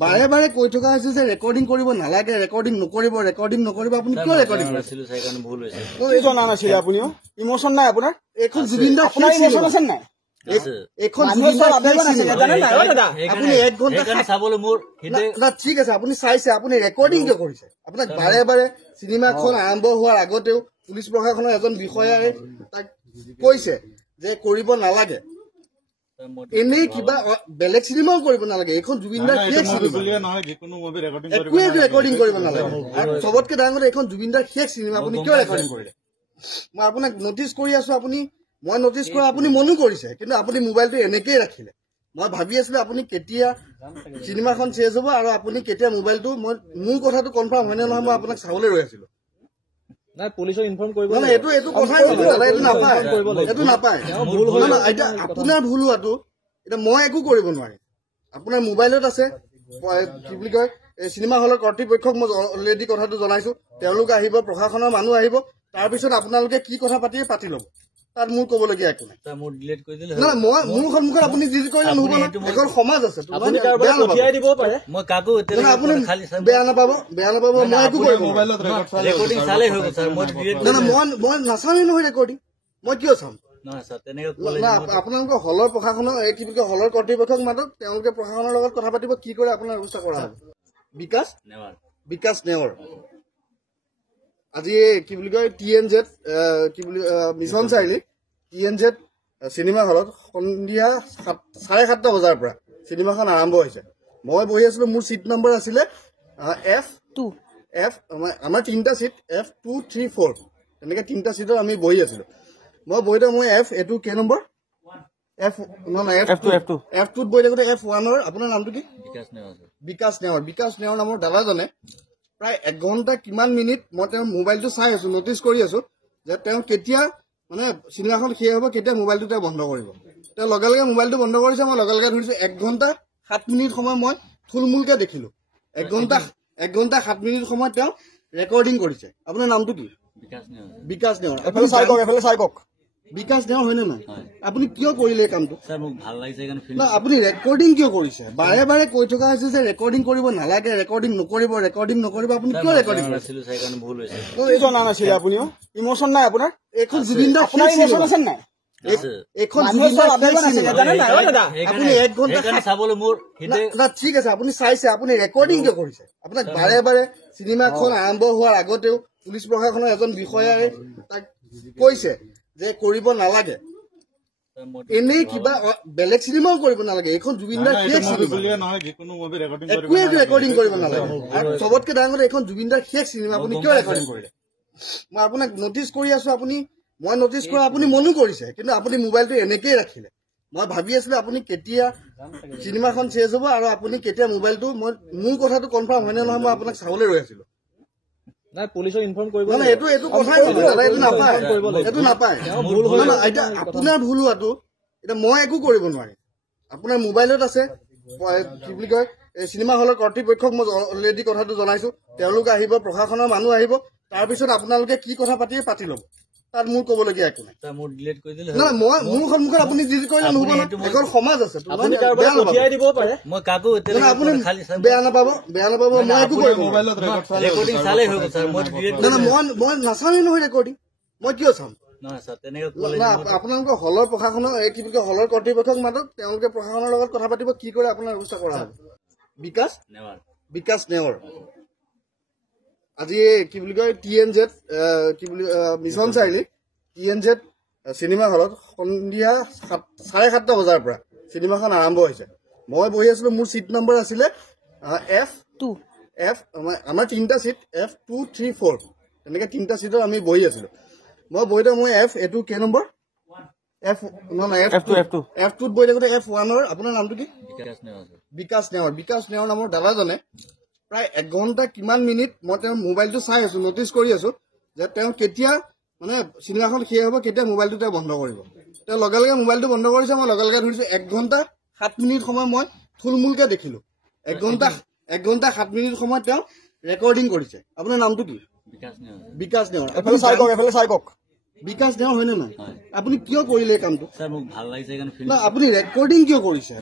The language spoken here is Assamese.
বাৰে বাৰে কৈ থকা হৈছে যে ৰেকৰ্ডিং কৰিব নালাগে, ৰেকৰ্ডিং নকৰিব। আপুনি কিয় ৰেকৰ্ডিং কৰিছিল? সেইকাৰণে ভুল হৈছে। এই জনা নাছিল আপুনিও? ইমোশন নাই আপোনাৰ? এখন জুবিন দাৰ আপোনাৰ ইমোশন আছে নাই? এখন জুবিন দাৰ আপুনি 1 ঘণ্টা চাবলৈ মোৰ ঠিক আছে, আপুনি চাইছে, আপুনি ৰেকৰ্ডিং কিয় কৰিছে? আপোনাক বাৰে বাৰে চিনেমাখন আৰম্ভ হোৱাৰ আগতেও পুলিচ প্ৰশাসনৰ এজন বিষয়াই তাক কৈছে যে কৰিব নালাগে, এনেই কিবা বেলেগ চিনেমাও কৰিব নালাগে। এইখন জুবিন দাৰ শেষ চিনেমা, একোৱে ৰেকৰ্ডিং কৰিব নালাগে। আৰু চবতকে ডাঙৰ এইখন জুবিন দাৰ শেষ চিনেমা, আপুনি কিয় ৰেকৰ্ডিং কৰিলে? মই আপোনাক নটিচ কৰি আছো, মই নটিচ কৰা আপুনি মনো কৰিছে, কিন্তু আপুনি মোবাইলটো এনেকেই ৰাখিলে। মই ভাবি আছিলো আপুনি কেতিয়া চিনেমাখন চেজ হ'ব আৰু আপুনি কেতিয়া মোবাইলটো, মোৰ কথাটো কনফাৰ্ম হয়নে নহয় মই আপোনাক চাবলৈ ৰৈ আছিলো। পুলিচক ইনফৰ্ম কৰিব এইটো কথাই এইটো নাপায়। এতিয়া আপোনাৰ ভুল হোৱাটো, এতিয়া মই একো কৰিব নোৱাৰিম। আপোনাৰ মোবাইলত আছে, কি বুলি কয়, চিনেমা হলৰ কৰ্তৃপক্ষক মই অলৰেডি কথাটো জনাইছো, তেওঁলোক আহিব, প্ৰশাসনৰ মানুহ আহিব, তাৰপিছত আপোনালোকে কি কথা পাতি ল'ব, তাত মোৰ কবলগীয়া একো নাই। মোৰ সন্মুখত আপুনি যি কৰিলে নহব নহয়, এখন সমাজ আছে, আপুনি বেয়া নাপাব, মই একো কৰিব মই নাচামেই নহয় ৰেকৰ্ডিং, মই কিয় চাম? আপোনালোকৰ হলৰ প্ৰশাসনৰ কি বুলি কয়, হলৰ কৰ্তৃপক্ষক মাতক, তেওঁলোকে প্ৰশাসনৰ লগত কথা পাতিব, কি কৰে আপোনাৰ ব্যৱস্থা কৰা হ'ব। বিকাশ নেৱৰ আজি কি বুলি কয় TNZ কি বুলি মিছন চাৰিআলি TNZ চিনেমা হলত সন্ধিয়া 7:30 বজাৰ পৰা চিনেমাখন আৰম্ভ হৈছে। মই বহি আছিলো, মোৰ চিট নম্বৰ আছিলে F2, আমাৰ 3টা চিট F2, 3, 4 তেনেকে 3টা চিটত আমি বহি আছিলো। মই বহি থাকোঁ, মই এইটো কেই নম্বৰ F2ত বহি থাকোঁতে F1ৰ আপোনাৰ নামটো কি? বিকাশ নেওৰ নামৰ দাদাজনে প্ৰায় 1 ঘণ্টা কিমান মিনিট মই তেওঁৰ মোবাইলটো চাই আছো, নটিচ কৰি আছো যে তেওঁ কেতিয়া মানে চিনেমাখন শেষ হ'ব, কেতিয়া মোবাইলটো তেওঁ বন্ধ কৰিব। তেওঁ লগে লগে মোবাইলটো বন্ধ কৰিছে, মই লগে লগে ধৰিছো। 1 ঘণ্টা 7 মিনিট সময় মই থুলমূলকে দেখিলো। 1 ঘণ্টা 7 মিনিট সময় তেওঁ ৰেকৰ্ডিং কৰিছে। আপোনাৰ নামটো কি? বিকাশ নেওৰ। বিকাশ নেওৰ হয়নে নহয়? আপুনি কিয় কৰিলে এই কামটো? আপুনি ৰেকৰ্ডিং কিয় কৰিছে? বাৰে বাৰে কৈ থকা হৈছে যে ৰেকৰ্ডিং কৰিব নালাগে, ৰেকৰ্ডিং নকৰিব। আপুনি কিয় ৰেকৰ্ডিং কৰিছিল? সেইকাৰণে ভুল হৈছে। এই জনা নাছিল আপুনিও? ইমোশন নাই আপোনাৰ? এইখন জুবিন দাৰ আপোনাৰ ইমোশন আছে নাই? এইখন জুবিন দাৰ আপুনি 1 ঘণ্টা চাবলৈ মোৰ ঠিক আছে, আপুনি চাইছে, আপুনি ৰেকৰ্ডিং কিয় কৰিছে? আপোনাক বাৰে বাৰে চিনেমাখন আৰম্ভ হোৱাৰ আগতেও পুলিচ প্ৰশাসনৰ এজন বিষয়াই তাক কৈছে যে কৰিব নালাগে, এনেই কিবা বেলেগ চিনেমাও কৰিব নালাগে। এইখন জুবিন দাৰ শেষ চিনেমা, একোৱে ৰেকৰ্ডিং কৰিব নালাগে। আৰু চবতকে ডাঙৰ এইখন জুবিন দাৰ শেষ চিনেমা, আপুনি কিয় ৰেকৰ্ডিং কৰিলে? মই আপোনাক নটিচ কৰি আছো, মই নটিচ কৰা আপুনি মনো কৰিছে, কিন্তু আপুনি মোবাইলটো এনেকেই ৰাখিলে। মই ভাবি আছিলো আপুনি কেতিয়া চিনেমাখন চেজ হ'ব আৰু আপুনি কেতিয়া মোবাইলটো, মোৰ কথাটো কনফাৰ্ম হয়নে নহয় মই আপোনাক চাবলৈ ৰৈ আছিলো। পুলিচক ইনফৰ্ম কৰিব এইটো কথাই এইটো নাপায়। এতিয়া আপোনাৰ ভুল হোৱাটো, এতিয়া মই একো কৰিব নোৱাৰিম। আপোনাৰ মোবাইলত আছে, কি বুলি কয়, চিনেমা হলৰ কৰ্তৃপক্ষক মই অলৰেডি কথাটো জনাইছো, তেওঁলোক আহিব, প্ৰশাসনৰ মানুহ আহিব, তাৰপিছত আপোনালোকে কি কথা পাতি ল'ব, তাত মোৰ কবলগীয়া একো নাই। মোৰ সন্মুখত আপুনি যি কৰিলে নহব নহয়, এখন সমাজ আছে, আপুনি বেয়া নাপাব, মই একো কৰিব মই নাচামেই নহয় ৰেকৰ্ডিং, মই কিয় চাম? আপোনালোকৰ হলৰ প্ৰশাসনৰ কি বুলি কয়, হলৰ কৰ্তৃপক্ষক মাতক, তেওঁলোকে প্ৰশাসনৰ লগত কথা পাতিব, কি কৰে আপোনাৰ ব্যৱস্থা কৰা হ'ব। বিকাশ নেৱৰ আজি কি বুলি কয় TNZ কি বুলি মিছন চাৰিআলি TNZ চিনেমা হলত সন্ধিয়া 7:30 বজাৰ পৰা চিনেমাখন আৰম্ভ হৈছে। মই বহি আছিলো, মোৰ চিট নম্বৰ আছিলে F2, আমাৰ 3টা চিট F2, 3, 4 তেনেকে 3টা চিটত আমি বহি আছিলো। মই বহি থাকোঁ, মই এইটো কেই নম্বৰ F2ত বহি থাকোঁতে F1ৰ আপোনাৰ নামটো কি? বিকাশ নেওৰ নামৰ দাদাজনে প্ৰায় 1 ঘণ্টা কিমান মিনিট মই তেওঁৰ মোবাইলটো চাই আছো, নটিচ কৰি আছো যে তেওঁ কেতিয়া মানে চিনেমাখন শেষ হ'ব, কেতিয়া মোবাইলটো তেওঁ বন্ধ কৰিব। তেওঁ লগে লগে মোবাইলটো বন্ধ কৰিছে, মই লগে লগে ধৰিছো। 1 ঘণ্টা 7 মিনিট সময় মই থুলমূলকে দেখিলো। 1 ঘণ্টা 7 মিনিট সময় তেওঁ ৰেকৰ্ডিং কৰিছে। আপোনাৰ নামটো কি? বিকাশ নেওৰ। বিকাশ নেওৰ হয়নে নহয়? আপুনি কিয় কৰিলে এই কামটো? আপুনি ৰেকৰ্ডিং কিয় কৰিছে?